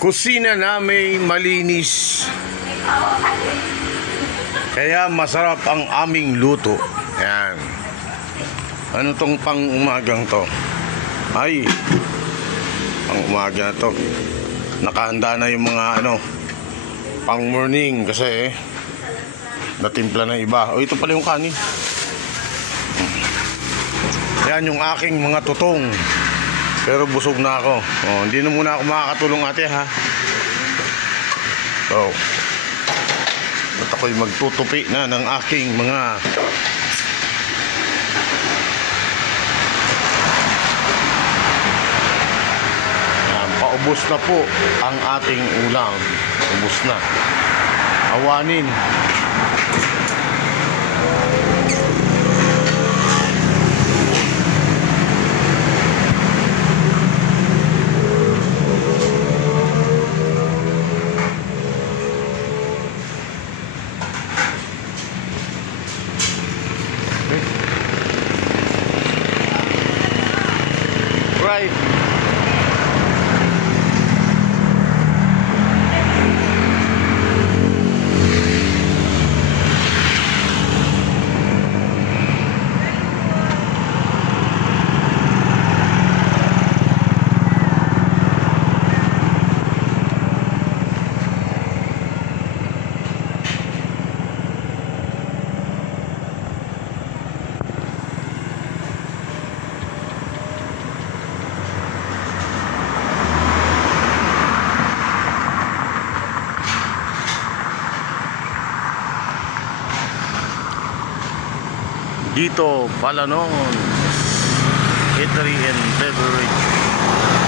Kusina namin malinis, kaya masarap ang aming luto. Yan. Ano tong pang umagang to? Ay, pang umaga na to. Nakahanda na yung mga pang morning kasi natimpla na iba. O, ito pala yung kanin. Yan yung aking mga tutong. Pero busog na ako. Oh, hindi na muna ako makakatulong, ate, ha. So, at ako'y magtutupi na ng aking mga paubos na po ang ating ulam. Ubos na. Awanin. Right. Dito, Balanon Eatery and Beverage.